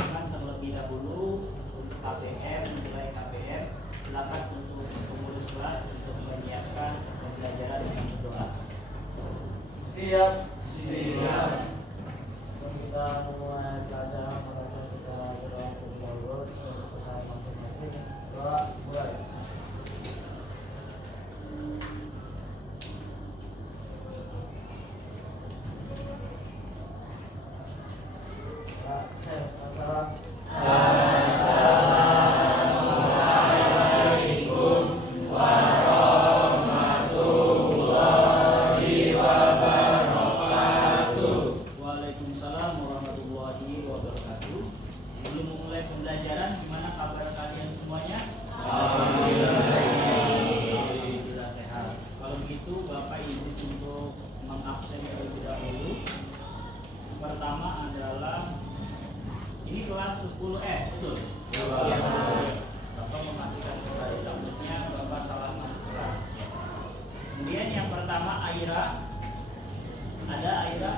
persilakan terlebih dahulu untuk KBM, nilai KBM. Silakan untuk pengurus kelas untuk menyiapkan pembelajaran dengan berdoa. Siap. Siap. Kita mulai pelajaran pada secara berdoa terlebih dahulu. Selesai masing-masing. Doa mulai. Waalaikumsalam warahmatullahi wabarakatuh. Sebelum memulai pembelajaran, gimana kabar kalian semuanya? Alhamdulillah sehat. Kalau begitu, Bapak izin untuk mengabsen terlebih dahulu. Pertama adalah ini kelas 10F, betul? Iya. Bapak memastikan kembali takutnya Bapak salah masuk kelas. Kemudian yang pertama Aira. Ada Aira?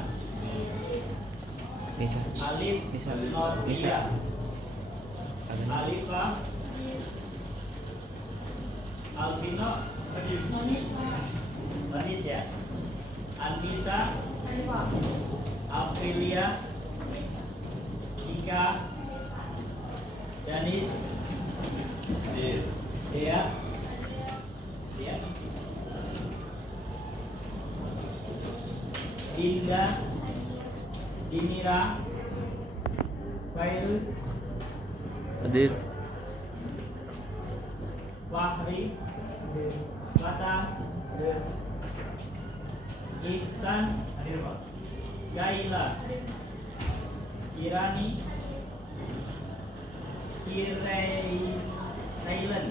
Nisa. Alif, Not, Iya. Alifah, Alvino, Manis ya. Anissa, Aprilia, Cika, Danis, Dea, Dinda, Dimira, Virus, Hadir. Fahri, Bata, Iksan, Gaila, Irani, Thailand,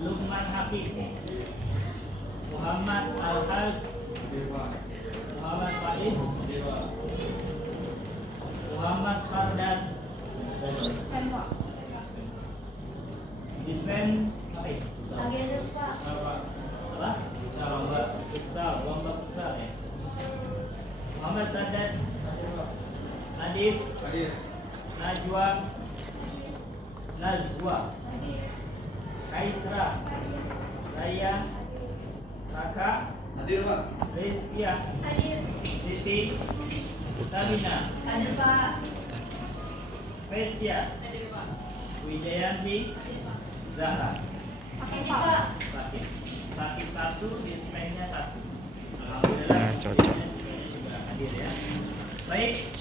Lukman Habib, Muhammad Al-Haj, Muhammad Faiz, Muhammad Fardan, Dispen apa? Futsal, lomba futsal ya. Muhammad Sadat, Adif, Najwa, Nazwa, Kaisra, Raya, Raka, Rizkia, Siti, Tabina, Vesya, Wijayanti, Zahra. Sakit satu, dispennya satu. Alhamdulillah. Nah, cocok. Sudah hadir ya. Baik.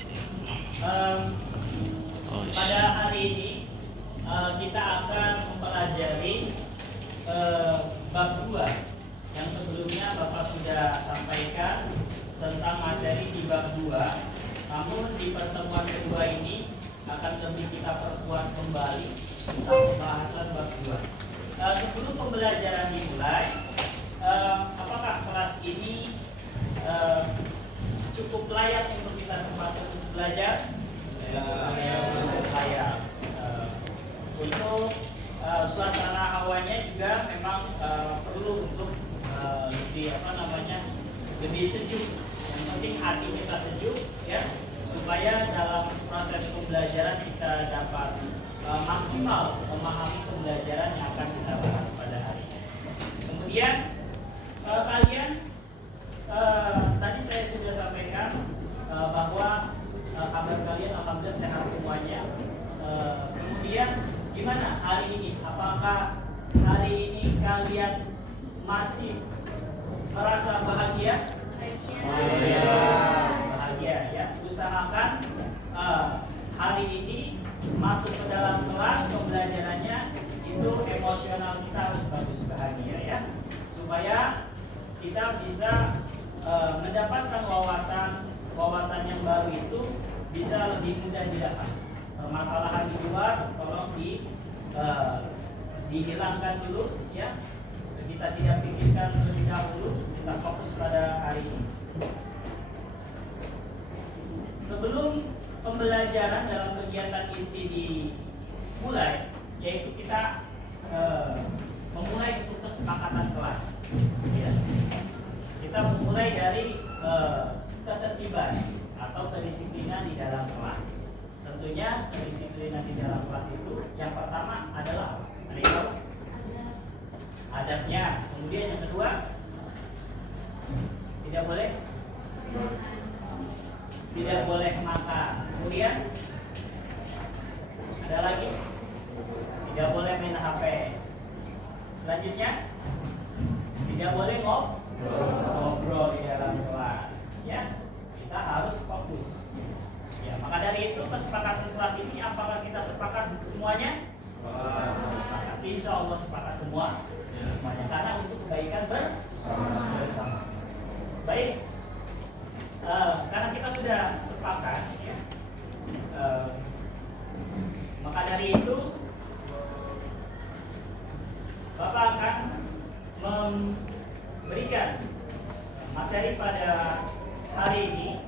Oh, Pada hari ini kita akan mempelajari bab 2 yang sebelumnya Bapak sudah sampaikan tentang materi di bab 2. Namun di pertemuan kedua ini akan lebih kita perkuat kembali tentang pembahasan bab 2. Sebelum pembelajaran dimulai, apakah kelas ini cukup layak untuk kita tempatkan untuk belajar? Layak. Untuk suasana hawanya juga memang perlu untuk lebih sejuk. Yang penting hati kita sejuk, ya, supaya dalam proses pembelajaran kita dapat maksimal memahami pembelajaran yang akan kita bahas pada hari ini. Kemudian kalian tadi saya sudah sampaikan bahwa kabar kalian alhamdulillah sehat semuanya. Kemudian gimana hari ini? Apakah hari ini kalian masih merasa bahagia? Bahagia ya. Usahakan hari ini masuk ke dalam kelas pembelajarannya itu emosional kita harus bagus, bahagia ya, supaya kita bisa mendapatkan wawasan yang baru itu bisa lebih mudah didapat. Permasalahan di luar tolong dihilangkan dulu ya, kita tidak pikirkan terlebih dahulu, kita fokus pada hari ini. Sebelum pembelajaran dalam kegiatan inti dimulai, yaitu kita memulai untuk kesepakatan kelas ya. Kita memulai dari ketertiban atau kedisiplinan di dalam kelas. Tentunya kedisiplinan di dalam kelas itu yang pertama adalah apa? Ada yang tahu? Adabnya. Kemudian yang kedua, tidak boleh makan. Kemudian ada lagi, tidak boleh main HP. Selanjutnya, tidak boleh ngobrol di dalam kelas. Ya, kita harus fokus. Ya, maka dari itu kesepakatan kelas ini apakah kita sepakat semuanya? Sepakat. Insya Allah sepakat semuanya karena untuk kebaikan bersama. Baik, karena kita sudah sepakat, ya, maka dari itu Bapak akan memberikan materi pada hari ini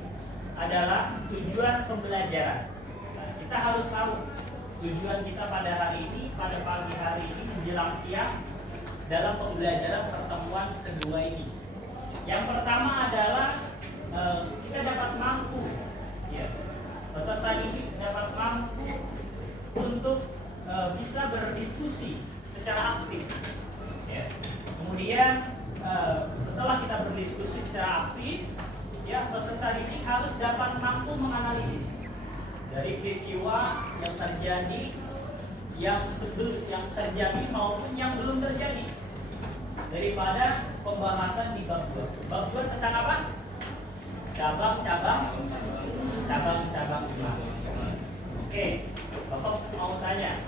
adalah tujuan pembelajaran. Nah, kita harus tahu tujuan kita pada hari ini, pada pagi hari ini menjelang siang dalam pembelajaran pertemuan kedua ini. Yang pertama adalah kita dapat mampu, ya, peserta didik dapat mampu untuk bisa berdiskusi secara aktif. Ya. Kemudian setelah kita berdiskusi secara aktif, ya, peserta didik harus dapat mampu menganalisis dari peristiwa yang terjadi, yang terjadi maupun yang belum terjadi daripada pembahasan di bab 2. Bab 2 tentang apa? Cabang-cabang iman. Oke, Bapak mau tanya,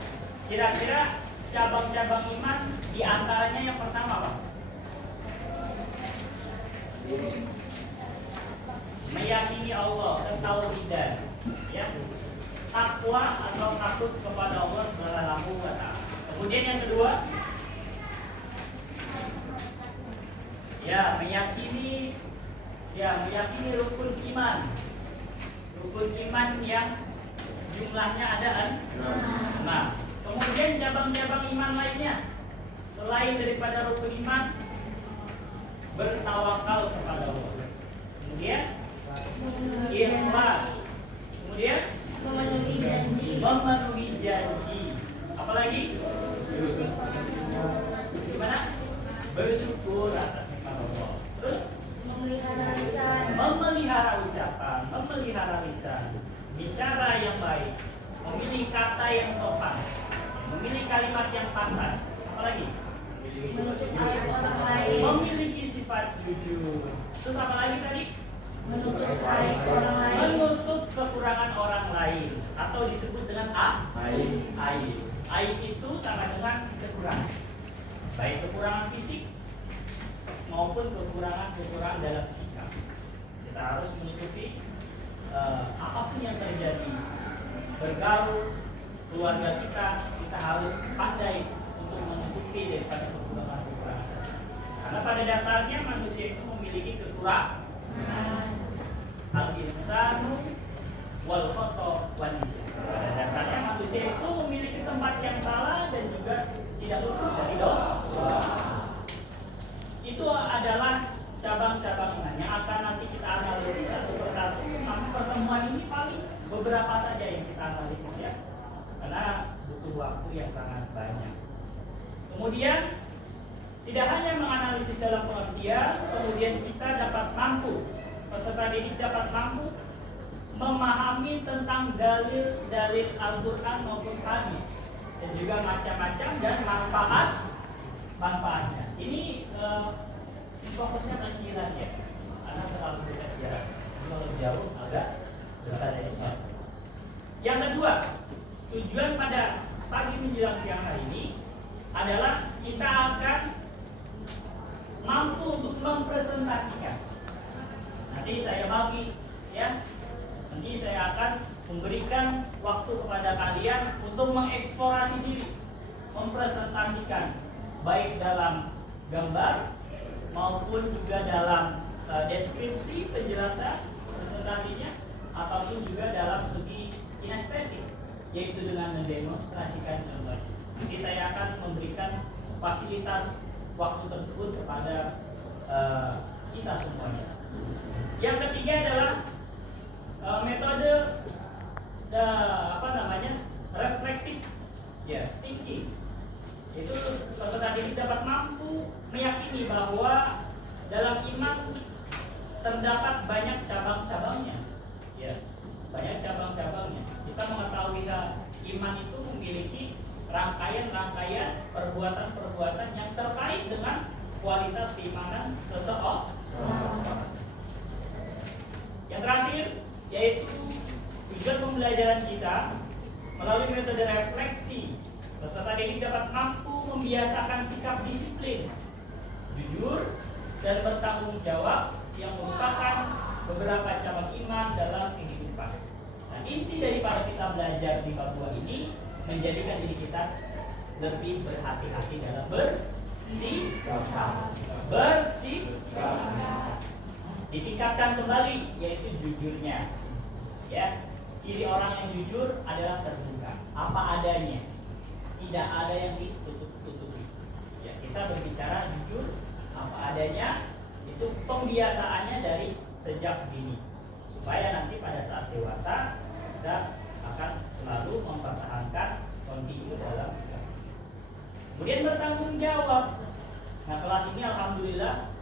kira-kira cabang-cabang iman di antaranya yang pertama apa? Meyakini Allah, ketauhidan, ya, takwa atau takut kepada Allah Subhanahu wa Ta'ala. Kemudian yang kedua, meyakini rukun iman yang jumlahnya ada 6. Kemudian cabang-cabang iman lainnya selain daripada rukun iman, bertawakal kepada Allah. Kemudian ikhlas. Kemudian memenuhi janji. Apalagi? Gimana? Bersyukur atas nikmat Allah. Terus memelihara ucapan, memelihara lisan, bicara yang baik, memilih kata yang sopan, memilih kalimat yang pantas. Apalagi? Memiliki sifat jujur. Terus apa lagi tadi? Menutup kekurangan orang lain atau disebut dengan aib. Aib itu sama dengan kekurangan, baik kekurangan fisik maupun kekurangan dalam sikap. Kita harus menutupi apapun yang terjadi. Bergaul keluarga kita harus pandai untuk menutupi daripada kekurangan. Karena pada dasarnya manusia itu memiliki kekurangan. Al-insanu wal khata' wan nisyan. Pada dasarnya manusia itu memiliki tempat yang salah dan juga tidak luput dari dosa. Itu adalah cabang-cabang iman yang akan nanti kita analisis satu persatu. Maka pertemuan ini paling beberapa saja yang kita analisis, ya, karena butuh waktu yang sangat banyak. Kemudian tidak hanya menganalisis dalam pengertian, kemudian kita dapat mampu, peserta didik dapat mampu memahami tentang dalil-dalil Al-Quran maupun hadis dan juga macam-macam dan manfaatnya. Ini fokusnya kecilan, ya, karena terlalu dekat jarak. Kalau jauh agak besar ya. Yang kedua, tujuan pada pagi menjelang siang hari ini adalah kita akan mampu untuk mempresentasikan. Nanti saya bagi, ya. Nanti saya akan memberikan waktu kepada kalian untuk mengeksplorasi diri, mempresentasikan baik dalam gambar maupun juga dalam deskripsi penjelasan presentasinya ataupun juga dalam segi kinestetik, yaitu dengan mendemonstrasikan contohnya. Nanti saya akan memberikan fasilitas waktu tersebut kepada kita semuanya. Yang ketiga adalah metode reflektif ya thinking. Itu peserta didik dapat mampu meyakini bahwa dalam iman terdapat banyak cabang-cabangnya. Ya, banyak cabang-cabangnya. Kita mengetahui iman itu memiliki rangkaian-rangkaian perbuatan-perbuatan yang terkait dengan kualitas keimanan seseorang. Yang terakhir yaitu tujuan pembelajaran kita melalui metode refleksi. Peserta didik dapat mampu membiasakan sikap disiplin, jujur, dan bertanggung jawab yang merupakan beberapa cabang iman dalam kehidupan. Nah, inti daripada kita belajar di bab 2 ini menjadikan diri kita lebih berhati-hati dalam bersikap. Ditingkatkan kembali yaitu jujurnya. Ya, ciri orang yang jujur adalah terbuka, apa adanya, tidak ada yang ditutup-tutupi. Ya, kita berbicara jujur, apa adanya, itu pembiasaannya dari sejak dini, supaya nanti pada saat dewasa kita akan selalu mempertahankan kontinu dalam sikap. Kemudian bertanggung jawab. Nah, kelas ini alhamdulillah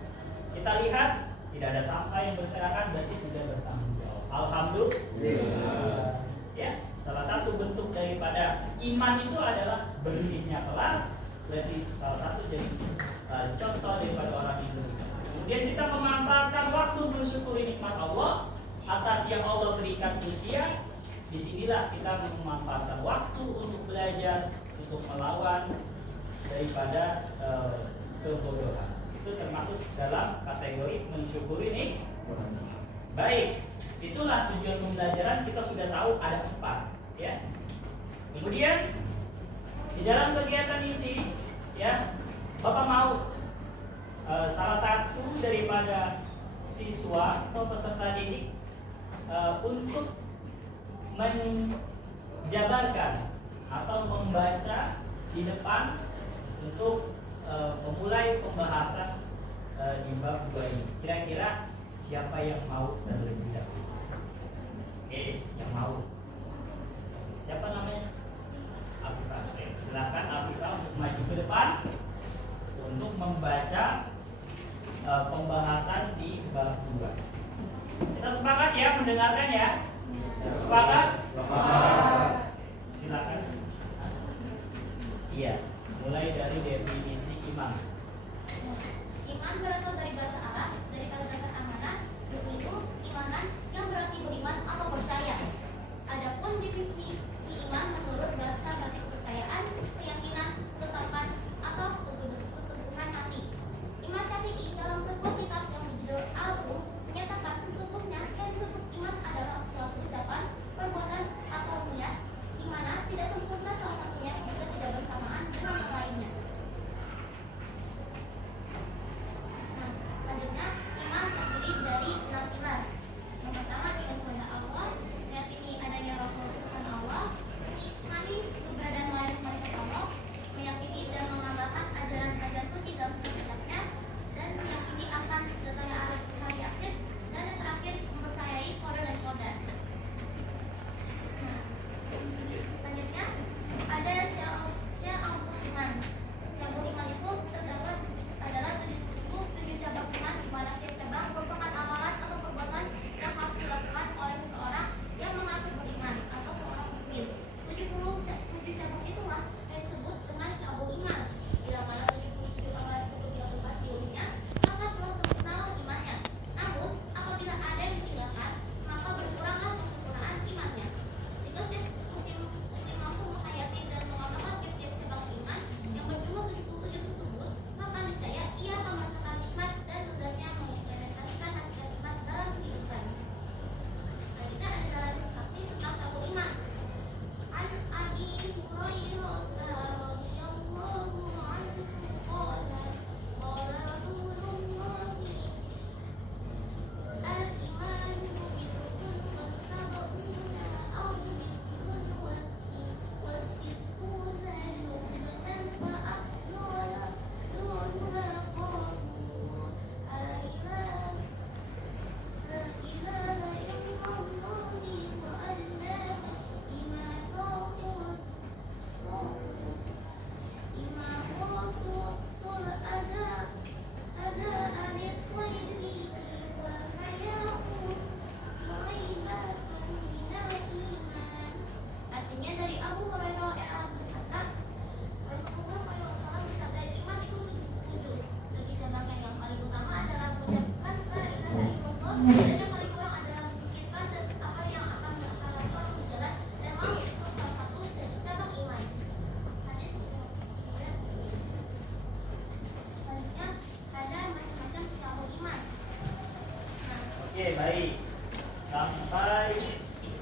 kita lihat tidak ada sampah yang berserakan, berarti sudah bertanggung jawab. Alhamdulillah. Ya, salah satu bentuk daripada iman itu adalah bersihnya kelas, berarti salah satu jadi contoh daripada orang yang beriman. Kemudian kita memanfaatkan waktu bersyukuri nikmat Allah atas yang Allah berikan usia. Disinilah kita memanfaatkan waktu untuk belajar, untuk melawan daripada kebodohan. Itu termasuk dalam kategori mensyukuri nikmat. Baik, itulah tujuan pembelajaran. Kita sudah tahu ada 4, ya. Kemudian di dalam kegiatan ini, ya, Bapak mau salah satu daripada siswa atau peserta didik untuk menjabarkan atau membaca di depan untuk memulai pembahasan di bab 2 ini. Kira-kira siapa yang mau terlebih dahulu? Oke, yang mau. Siapa namanya? Afifah. Silakan Afifah untuk maju ke depan untuk membaca pembahasan di bab 2. Kita sepakat ya mendengarkan ya? Sepakat? Silakan. Iya, mulai dari definisi iman. Iman berasal dari bahasa Arab, dari kata amanah, yaitu imanan yang berarti beriman atau percaya. Adapun definisi iman menurut bahasa batik kepercayaan, keyakinan, ketetapan atau keteguhan hati. Imam Syafi'i dalam sebuah kitab yang berjudul Al-Rum menyatakan sesungguhnya yang disebut iman adalah suatu ucapan, perbuatan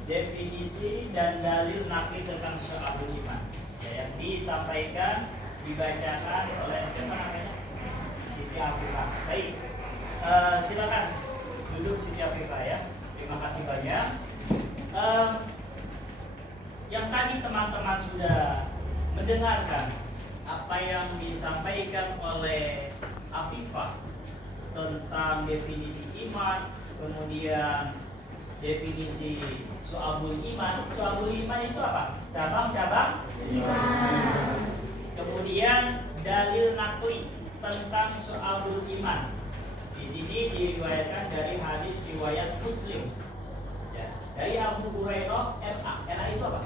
definisi dan dalil nakli tentang syu'abul iman, ya, yang disampaikan, dibacakan oleh siapa namanya? Siti Afifah. Baik, silakan duduk Siti Afifah ya. Terima kasih banyak. Yang tadi teman-teman sudah mendengarkan apa yang disampaikan oleh Afifah tentang definisi iman, kemudian definisi syu'abul iman. Syu'abul iman itu apa? Cabang-cabang iman. Kemudian dalil nakli tentang syu'abul iman. Di sini diriwayatkan dari hadis riwayat Muslim. Ya, dari Abu Hurairah RA. RA itu apa?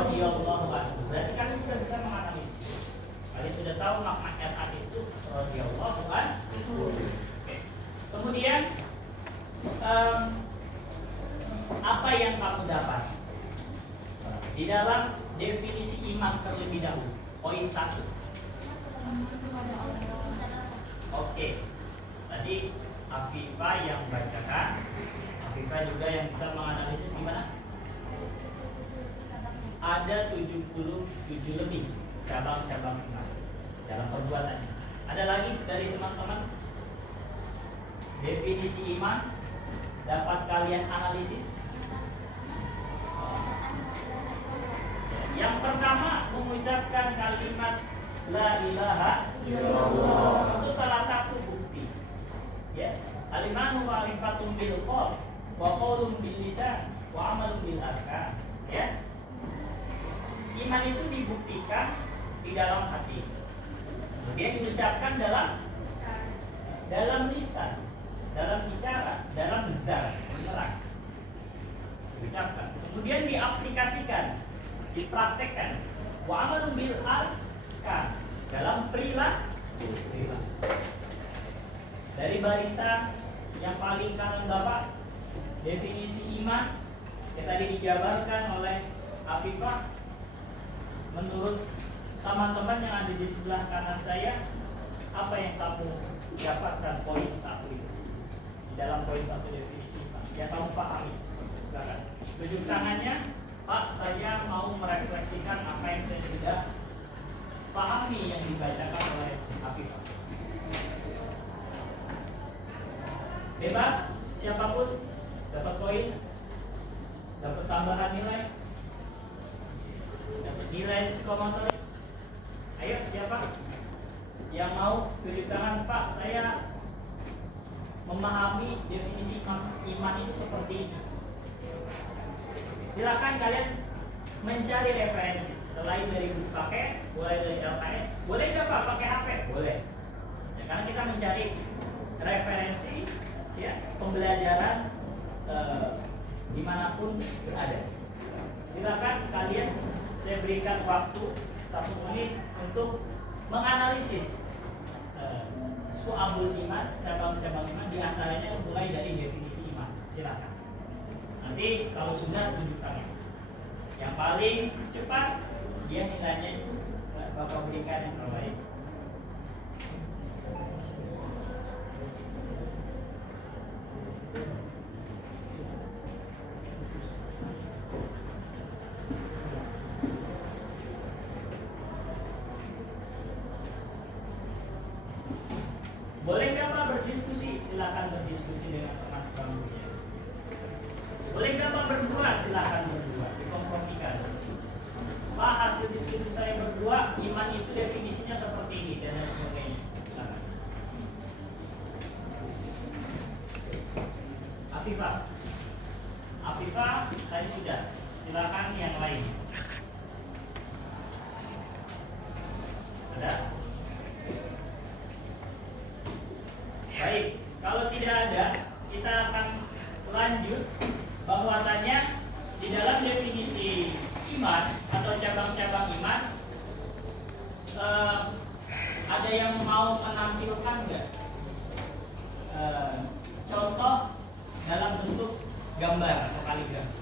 Radhiyallahu anhu. Berarti kalian sudah bisa menganalisis. Kalian sudah tahu makna RA itu radhiyallahu anhu. Oke. Kemudian apa yang kamu dapat di dalam definisi iman terlebih dahulu? Poin 1. Oke. Tadi Afifah yang bacakan. Afifah juga yang bisa menganalisis gimana? Ada 77 lebih cabang-cabang iman dalam perbuatan. Ada lagi dari teman-teman? Definisi iman dapat kalian analisis. Yang pertama, mengucapkan kalimat la ilaha illallah. Itu salah satu bukti. Ya, al-imanu ma'rifatun bil qalb wa qaulun bil lisan wa amalun bil arkan. Ya. Iman itu dibuktikan di dalam hati. Kemudian diucapkan dalam lisan, dalam bicara, dalam zat, beneran. Diucapkan. Kemudian diaplikasikan, dipraktekkan. Wa amalun bil arkan, dalam perilaku. Dari barisan yang paling kanan Bapak, definisi iman yang tadi dijabarkan oleh Afifah. Menurut teman-teman yang ada di sebelah kanan saya, apa yang kamu dapatkan poin 1 itu? Di dalam poin 1 definisi iman yang kamu pahami. Silakan tunjuk tangannya. Pak, saya mau merefleksikan apa yang saya sudah pahami yang dibacakan oleh Afifah. Bebas, siapapun dapat poin, dapat tambahan nilai, dapat nilai psikomotor. Ayo, siapa yang mau tunjuk tangan? Pak, saya memahami definisi iman itu seperti ini. Silakan kalian mencari referensi selain dari buku pakai, boleh dari LKS, boleh nggak Pak pakai HP? Boleh. Ya, karena kita mencari referensi, ya, pembelajaran dimanapun berada. Silakan kalian, saya berikan waktu 1 menit untuk menganalisis syu'abul iman, cabang-cabang iman, diantaranya mulai dari definisi iman. Silakan. Nanti kalau sudah tunjuk tangan. Yang paling cepat dia nilainya Bapak berikan yang terbaik. Boleh nggak Pak berdiskusi? Silakan berdiskusi dengan teman sebangkunya. Boleh nggak Pak berdua? Silakan berdua. Dikompromikan. Pak, hasil diskusi saya berdua, iman itu definisinya seperti ini dan lain sebagainya. Silakan. Afifah, tadi sudah. Silakan yang lain. Ada? Baik, kalau tidak ada, kita akan lanjut bahwasanya di dalam definisi iman atau cabang-cabang iman ada yang mau menampilkan nggak contoh dalam bentuk gambar atau kaligrafi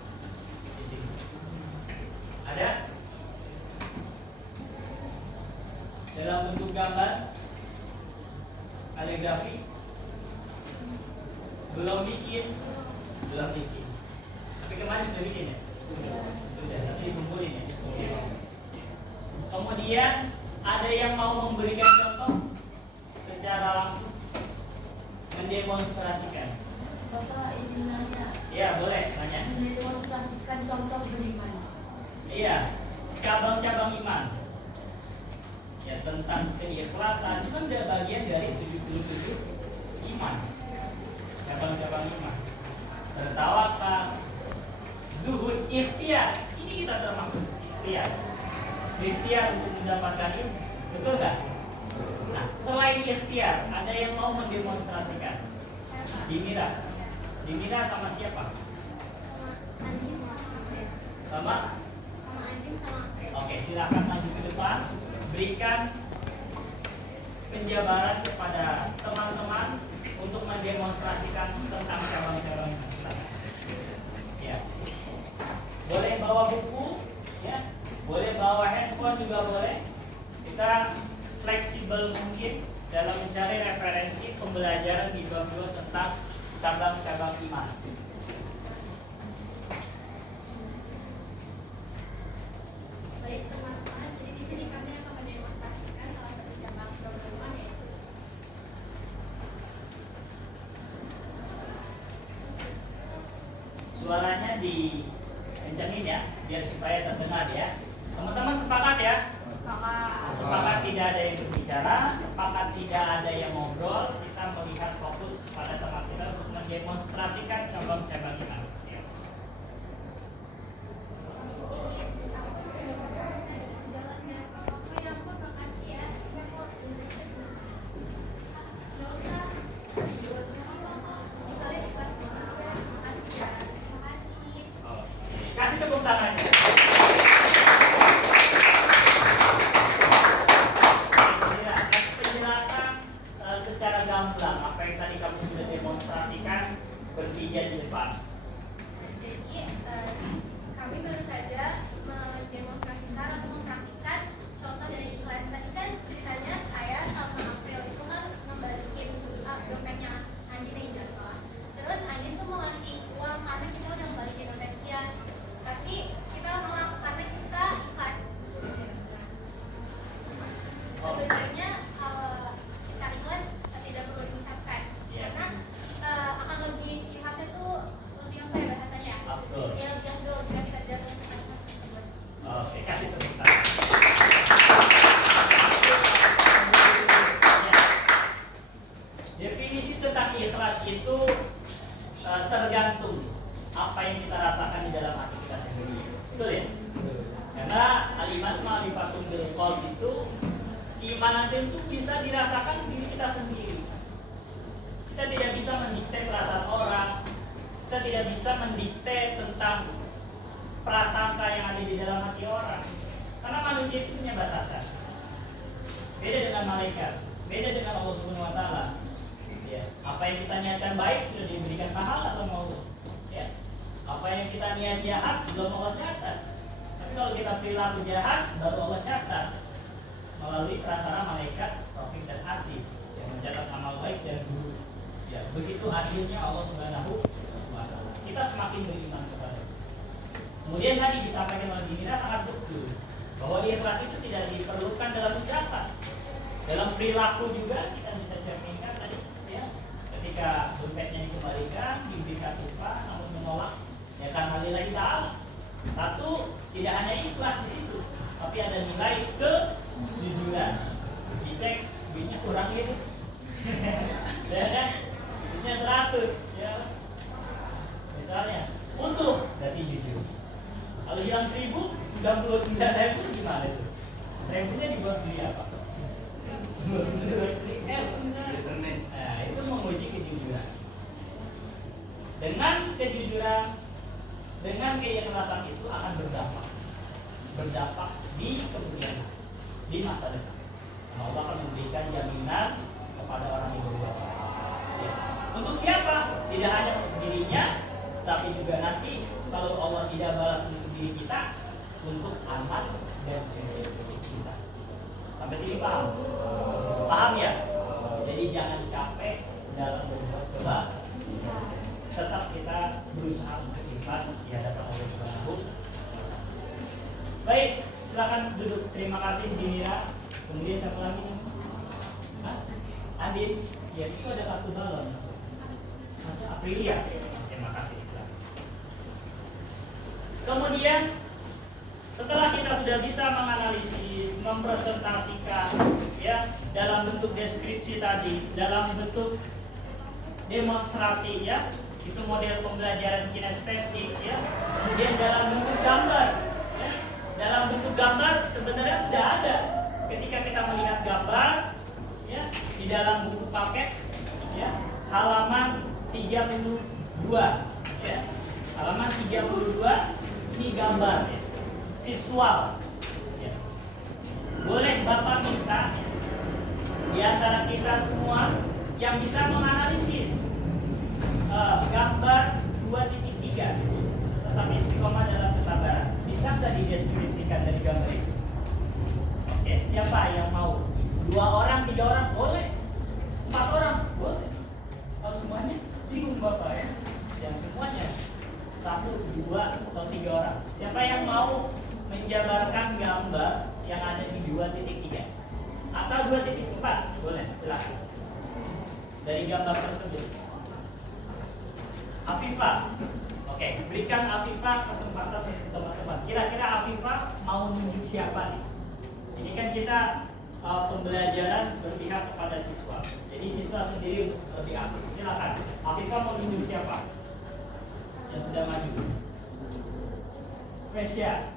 di sini? Ada? Dalam bentuk gambar kaligrafi? Belum bikin. Sudah bikin ya? Sudah, tapi dikumpulin ya. Kemudian ada yang mau memberikan contoh secara langsung, mendemonstrasikan. Bapak izin nanya. Iya, boleh tanya. Mendemonstrasikan contoh beriman. Iya, cabang-cabang iman. Ya, tentang keikhlasan itu kan udah bagian dari 77 iman. Cabang-cabang iman. Bertawakal, zuhud, ikhtiar. Ini kita termasuk ikhtiar. Ikhtiar untuk mendapatkan ilmu. Betul nggak? Nah, selain ikhtiar, ada yang mau mendemonstrasikan. Dimira. Dimira sama siapa? Sama? Oke, silakan maju ke depan. Berikan penjabaran kepada teman-teman untuk mendemonstrasikan tentang cabang-cabang Islam. Ya. Boleh bawa buku, ya. Boleh bawa handphone juga boleh. Kita fleksibel mungkin dalam mencari referensi pembelajaran di bab 2 tentang cabang-cabang iman. Baik teman-teman, jadi di sini kami akan mendemonstrasikan salah satu cabang iman yaitu Suaranya dikencengin ya, biar supaya terdengar ya. Teman-teman sepakat ya? Sepakat tidak ada yang berbicara, sepakat tidak ada yang ngobrol. Kita melihat fokus pada teman kita untuk mendemonstrasikan cabang-cabang iman. Ya. Kasih tepuk tangannya. Penjelasan secara gamblang apa yang tadi kamu sudah demonstrasikan bertiga di depan. Jadi kami baru saja mendemonstrasikan atau mempraktikkan contoh dari kelas tadi kan ceritanya saya sama April itu kan membalikin dompetnya Anjin yang jatuh. Terus Anjin tuh mau ngasih uang karena kita udah membalikin dompet dia, tapi kita nolak karena kita ikhlas. Sebenarnya kita ikhlas tidak perlu diucapkan karena akan lebih ikhlasnya tuh lebih apa ya bahasanya? Betul. Ya lebih afdol jika kita jatuh sama ikhlas tersebut. Oke, kasih tepuk tangan. Ya. Definisi tentang ikhlas itu tergantung apa yang kita rasakan di dalam hati kita sendiri. Betul ya? Karena aliman ma'rifatun bil qalb itu iman itu bisa dirasakan diri kita sendiri. Kita tidak bisa mendikte perasaan orang. Kita tidak bisa mendikte tentang prasangka yang ada di dalam hati orang. Karena manusia itu punya batasan. Beda dengan malaikat, beda dengan Allah Subhanahu wa taala. Ya, apa yang kita niatkan baik sudah diberikan pahala sama Allah. Ya. Apa yang kita niat jahat belum Allah catat. Tapi kalau kita perilaku jahat baru Allah catat melalui perantara malaikat Taufik dan Atid yang mencatat amal baik dan buruk. Ya, begitu adilnya Allah Subhanahu wa taala. Kita semakin beriman kepada. Kemudian tadi disampaikan oleh Dimira sangat betul bahwa ikhlas itu tidak diperlukan dalam ucapan. Dalam perilaku juga kita bisa cerminkan tadi ya. Ketika dompetnya dikembalikan, diberikan upah namun menolak ya karena lillahi ta'ala. Satu, tidak hanya ikhlas di situ, tapi ada nilai kejujuran. Dicek duitnya kurang gitu. Ya kan? Duitnya 100 ya. Misalnya, untung berarti jujur. Kalau hilang 1099.000 gimana itu? 1000-nya dibuat beli apa? Beli es enggak? Nah, itu menguji kejujuran. Dengan kejujuran, dengan keikhlasan itu akan berdampak di kemudian hari, di masa depan. Allah akan memberikan jaminan kepada orang yang berbuat baik. Ya. Untuk siapa? Tidak hanya untuk dirinya, tapi juga nanti kalau Allah tidak balas untuk diri kita, untuk anak dan cucu kita. Sampai sini paham? Paham ya? Jadi jangan capek dalam berbuat kebaikan. Tetap kita berusaha untuk ikhlas di hadapan Allah. Baik, silakan duduk. Terima kasih Dinira. Kemudian siapa lagi? Hah? Andin. Ya, itu ada kartu balon. Atau Aprilia. Terima kasih. Silakan. Kemudian setelah kita sudah bisa menganalisis, mempresentasikan ya dalam bentuk deskripsi tadi, dalam bentuk demonstrasi ya, itu model pembelajaran kinestetik ya. Kemudian dalam bentuk gambar ya. Dalam bentuk gambar sebenarnya sudah ada. Ketika kita melihat gambar ya di dalam buku paket ya, halaman 32 ya. Halaman 32 ini gambar ya. Visual ya. Boleh Bapak minta di antara kita semua yang bisa menganalisis gambar 2.3 tetapi istiqomah dalam kesabaran. Bisa nggak dideskripsikan dari gambar itu? Oke, siapa yang mau? 2 orang, 3 orang? Boleh. 4 orang? Boleh. Kalau semuanya bingung Bapak ya. Yang semuanya 1, 2, atau 3 orang. Siapa yang mau menjabarkan gambar yang ada di 2.3 atau 2.4? Boleh, silakan. Dari gambar tersebut. Afifah. Oke, berikan Afifah kesempatan untuk teman-teman. Kira-kira Afifah mau menunjuk siapa nih? Ini kan kita pembelajaran berpihak kepada siswa. Jadi siswa sendiri lebih aktif. Silakan. Afifah mau menunjuk siapa? Yang sudah maju. Vesya.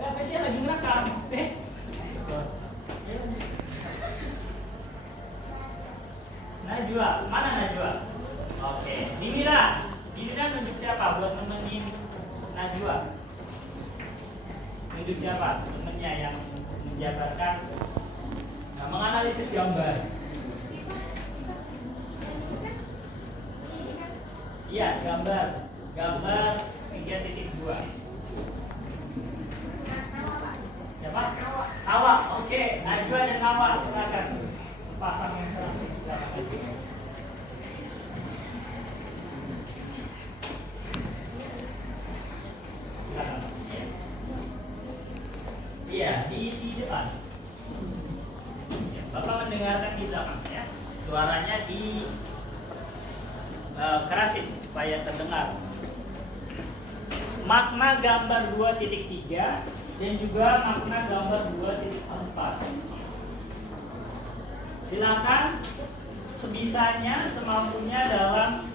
Vesya lagi merekam. Najwa, mana Najwa? Oke, Dinira. Dinira nunjuk siapa buat nemenin Najwa? Nunjuk siapa? Temennya yang menjabarkan, menganalisis gambar. Iya, gambar 3.2. Siapa? Hawa. Oke, Najwa dan Hawa, silakan. Sepasang yang serasi, silakan. Iya, di depan. Ya, Bapak mendengarkan di belakang ya. Suaranya di kerasin supaya terdengar. Makna gambar 2.3 dan juga makna gambar 2.4. Silakan sebisanya, semampunya dalam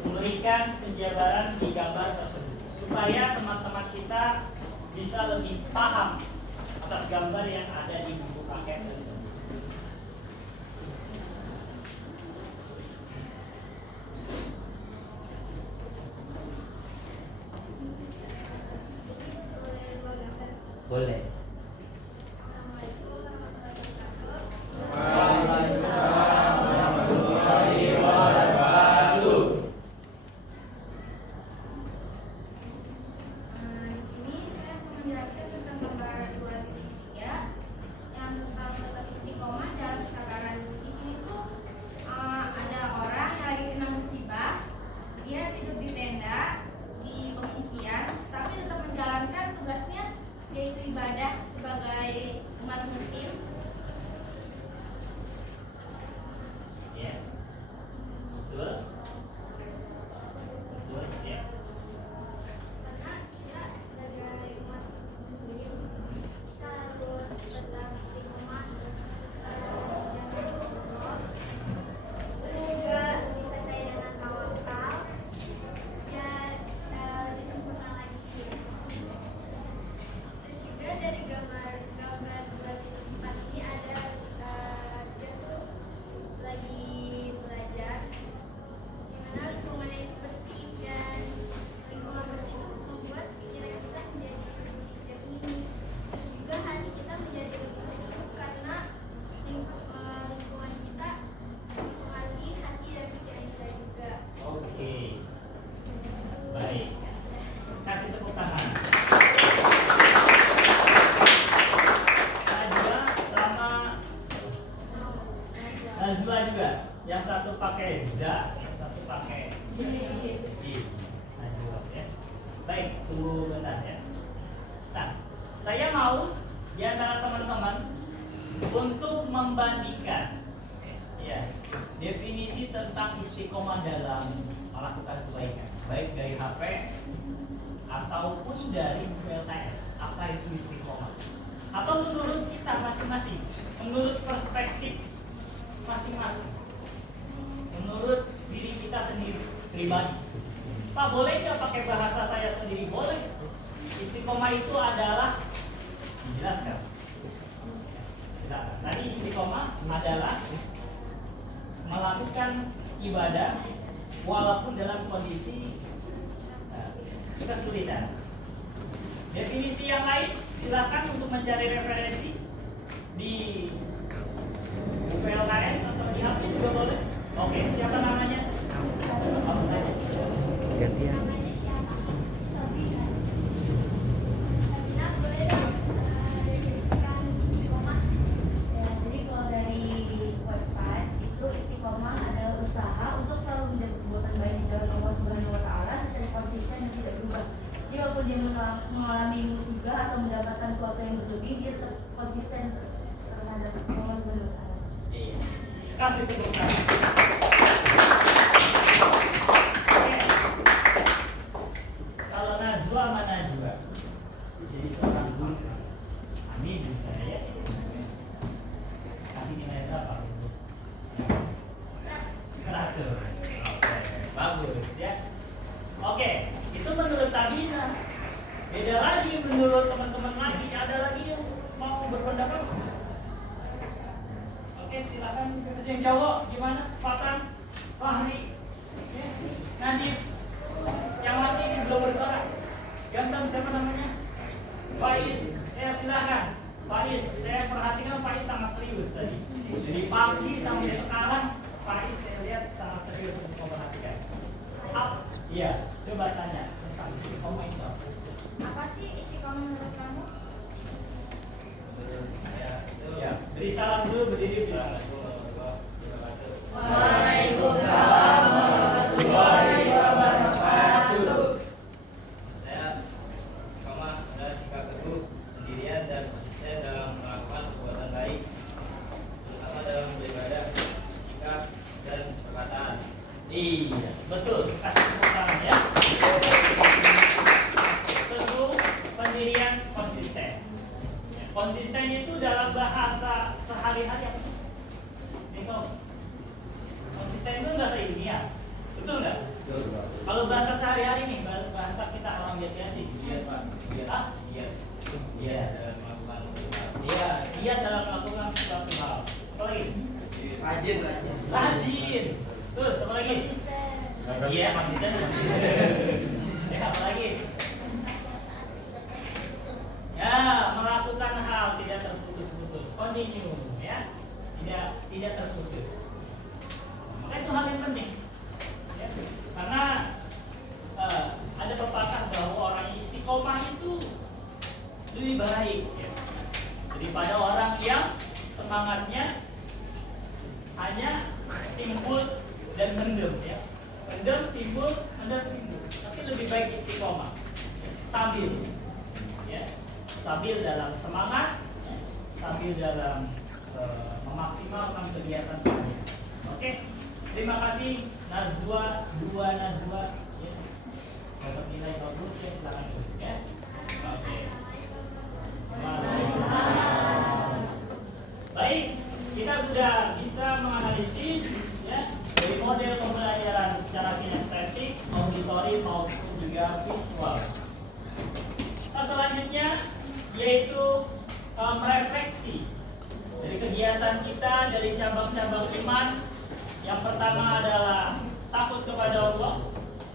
memberikan penjabaran di gambar tersebut supaya teman-teman kita bisa lebih paham atas gambar yang ada di buku paket tersebut. Boleh. Najwa juga. Yang satu pakai za, yang satu pakai i. Najwa ya. Baik, tunggu bentar ya. Nah, saya mau di antara teman-teman untuk membandingkan ya, definisi tentang istiqomah dalam melakukan kebaikan, baik dari HP ataupun dari ULTS. Apa itu istiqomah? Atau menurut kita masing-masing, menurut perspektif masing-masing, menurut diri kita sendiri pribadi. Pak, boleh nggak pakai bahasa saya sendiri? Boleh. Istiqomah itu adalah dijelaskan. Tadi istiqomah adalah melakukan ibadah walaupun dalam kondisi kesulitan. Definisi yang lain silakan untuk mencari referensi di UPLKS atau di HP juga boleh. Oke, siapa namanya? Kamu tanya. Gantian. Nah, boleh dong definisikan istiqomah. Ya, jadi kalau dari website itu istiqomah adalah usaha untuk selalu menjaga perbuatan baik di jalan Allah Subhanahu Wa Taala secara konsisten dan tidak berubah. Jadi walaupun dia mengalami musibah atau mendapatkan sesuatu yang berlebih, dia tetap konsisten terhadap Allah Subhanahu Wa Taala. Iya. Kasih tepuk tangan. Oke. Kalau Najwa sama Najwa jadi seorang guru, amin bisa ya. Kasih nilai berapa? 100. Oke, bagus ya. Oke, itu menurut Tabina. Beda lagi menurut teman-teman lagi. Ada lagi yang mau berpendapat? Oke, silakan. Yang cowok gimana? Fatan, Fahri, Nadif. Yang laki ini belum bersuara. Ganteng siapa namanya? Faiz. Ya silakan. Faiz, saya perhatikan Faiz sangat serius tadi. Dari pagi sampai sekarang Faiz saya lihat sangat serius untuk memperhatikan. Iya, coba tanya tentang istiqomah itu. Apa sih istiqomah menurut kamu? Ya, beri salam dulu, berdiri beri salam. Waalaikumsalam warahmatullahi wabarakatuh. Saya istiqomah adalah sikap teguh, pendirian dan konsisten dalam melakukan perbuatan baik, terutama dalam beribadah, sikap dan perkataan. Iya, betul. Kasih tepuk tangan ya. Teguh, pendirian, konsisten. Ya, konsisten itu dalam bahasa sehari-hari apa? Niko. Konsisten itu bahasa ilmiah, betul nggak? Kalau bahasa sehari-hari nih, bahasa kita orang biasa sih. Giat Pak, giat, Ah? giat, Iya. dalam melakukan usaha. Iya, dia dalam melakukan sesuatu hal. Apa lagi? Rajin. Rajin. Terus apa lagi? Iya, konsisten. Ya, apa lagi? Ya, melakukan hal tidak terputus-putus, continue, ya, tidak terputus. Maka itu hal yang penting, ya. Karena ada pepatah bahwa orang yang istiqomah itu lebih baik, ya, daripada orang yang semangatnya hanya timbul dan mendem, ya. Mendem timbul, mendem timbul. Tapi lebih baik istiqomah, ya, stabil, ya, stabil dalam semangat, ya, stabil dalam memaksimalkan kegiatan kita. Oke, terima kasih Najwa, dua Najwa, ya. Dapat nilai bagus ya, silakan duduk ya. Oke. Baik, kita sudah bisa menganalisis ya dari model pembelajaran secara kinestetik, auditory maupun juga visual. Selanjutnya yaitu merefleksi dari kegiatan kita dari cabang-cabang iman. Yang pertama adalah takut kepada Allah,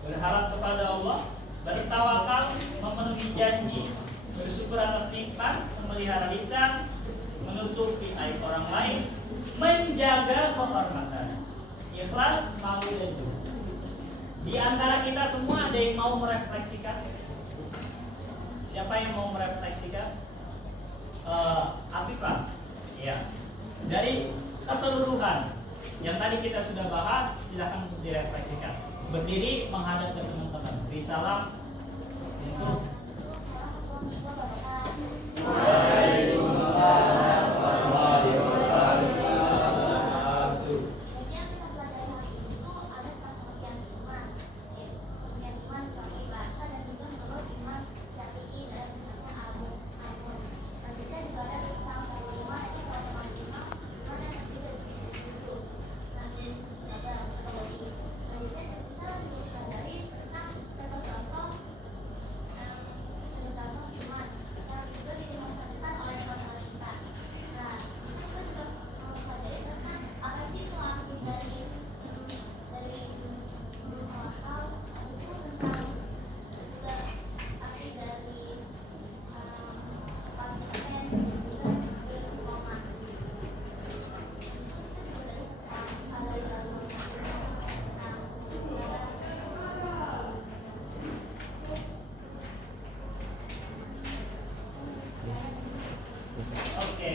berharap kepada Allah, bertawakal, memenuhi janji, bersyukur atas nikmat, memelihara lisan, menutupi aib orang lain, menjaga kehormatan, ikhlas, malu dan jujur. Di antara kita semua ada yang mau merefleksikan? Siapa yang mau merefleksikan? Afifah, ya. Dari keseluruhan yang tadi kita sudah bahas, silakan direfleksikan. Berdiri menghadap ke teman-teman. Beri salam untuk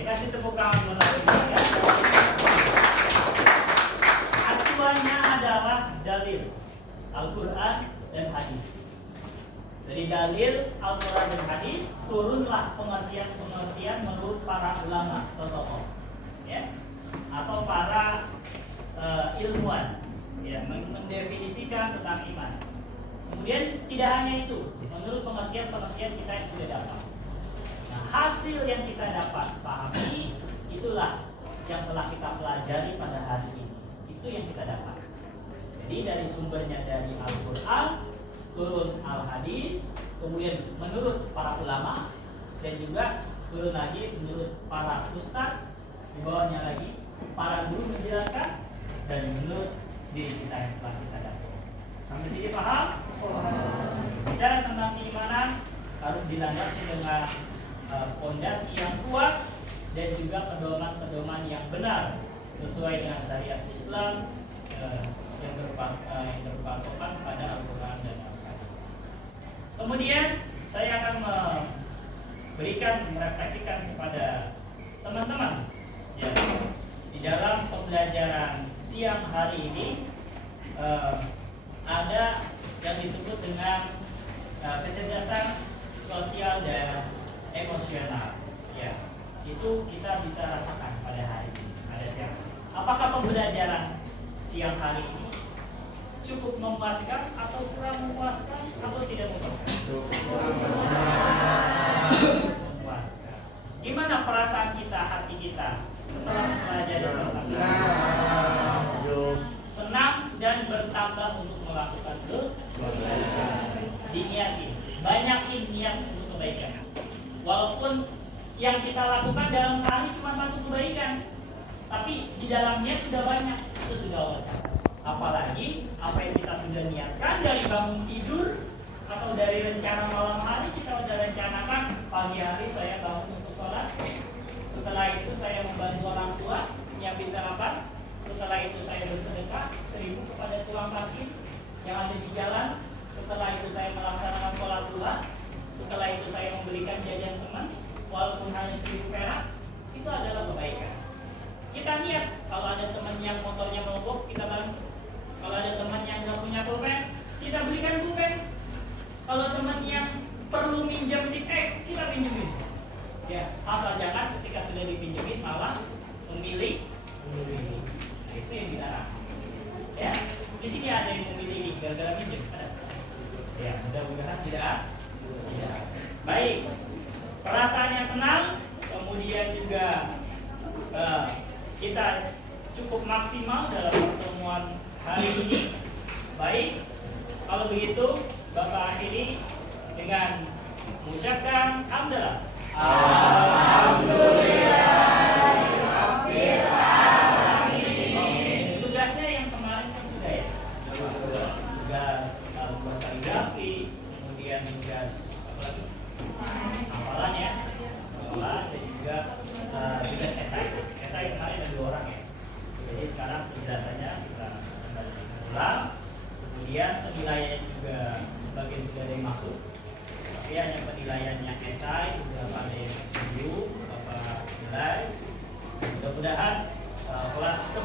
kasih tepuk tangan buat aku ya. Acuannya adalah dalil Al-Quran dan hadis. Dari dalil Al-Quran dan hadis turunlah pengertian-pengertian menurut para ulama atau tokoh, ya, atau para ilmuwan, ya, mendefinisikan tentang iman. Kemudian tidak hanya itu, menurut pengertian-pengertian kita yang sudah dapat. Nah, hasil yang kita dapat pahami itulah yang telah kita pelajari pada hari ini. Itu yang kita dapat. Jadi dari sumbernya dari Al-Quran, turun Al-Hadis, kemudian menurut para ulama, dan juga turun lagi menurut para ustadz, di bawahnya lagi para guru menjelaskan, dan menurut diri kita yang telah kita dapat. Sampai sini paham? Bicara tentang keimanan harus dilandasi dengan fondasi yang kuat dan juga pedoman-pedoman yang benar sesuai dengan syariat Islam yang berpatokan pada Al-Quran dan Al-Hadis. Kemudian saya akan merefleksikan kepada teman-teman, ya, di dalam pembelajaran siang hari ini ada yang disebut dengan kecerdasan sosial dan emosional. Ya, itu kita bisa rasakan pada hari ini. Ada siapa? Apakah pembelajaran siang hari ini cukup memuaskan atau kurang memuaskan atau tidak memuaskan? Memuaskan. Gimana perasaan kita, hati kita setelah mempelajari tentang ini? Senang dan bertambah untuk melakukan kebaikan. Diniatin, banyakin niat untuk kebaikan. Walaupun yang kita lakukan dalam sehari cuma satu kebaikan, tapi di dalamnya sudah banyak, itu sudah wajar. Apalagi apa yang kita sudah niatkan dari bangun tidur atau dari rencana malam hari, kita sudah rencanakan pagi hari saya bangun untuk sholat, setelah itu saya membantu orang tua nyiapin sarapan, setelah itu saya bersedekah 1.000 kepada tukang parkir yang ada di jalan, setelah itu saya melaksanakan sholat duha, setelah itu saya memberikan jajan teman walaupun hanya 1.000 perak, itu adalah kebaikan. Kita niat, kalau ada teman yang motornya mogok, kita bantu. Kalau ada teman yang nggak punya pulpen, kita belikan pulpen. Kalau teman yang perlu minjam tip kita pinjemin. Ya, asal jangan ketika sudah dipinjemin malah memilih. Nah, itu yang dilarang. Ya, di sini ada yang memilih gara-gara minjem. Ya, mudah-mudahan tidak. Ya. Baik, perasaannya senang, kemudian juga kita cukup maksimal dalam pertemuan hari ini. Baik, kalau begitu Bapak akhiri dengan mengucapkan hamdalah. Alhamdulillah. Tugasnya yang kemarin kan sudah ya. Tugas buat kaligrafi, kemudian tugas apa lagi? Hafalan ya, hafalan, dan juga tugas esai. Esai kemarin ada 2 orang ya. Jadi sekarang penjelasannya kita kembali ulang. Kemudian penilaiannya juga sebagian sudah ada yang masuk. Tapi hanya penilaiannya esai, beberapa ada yang masih belum, beberapa nilai. Mudah-mudahan kelas 10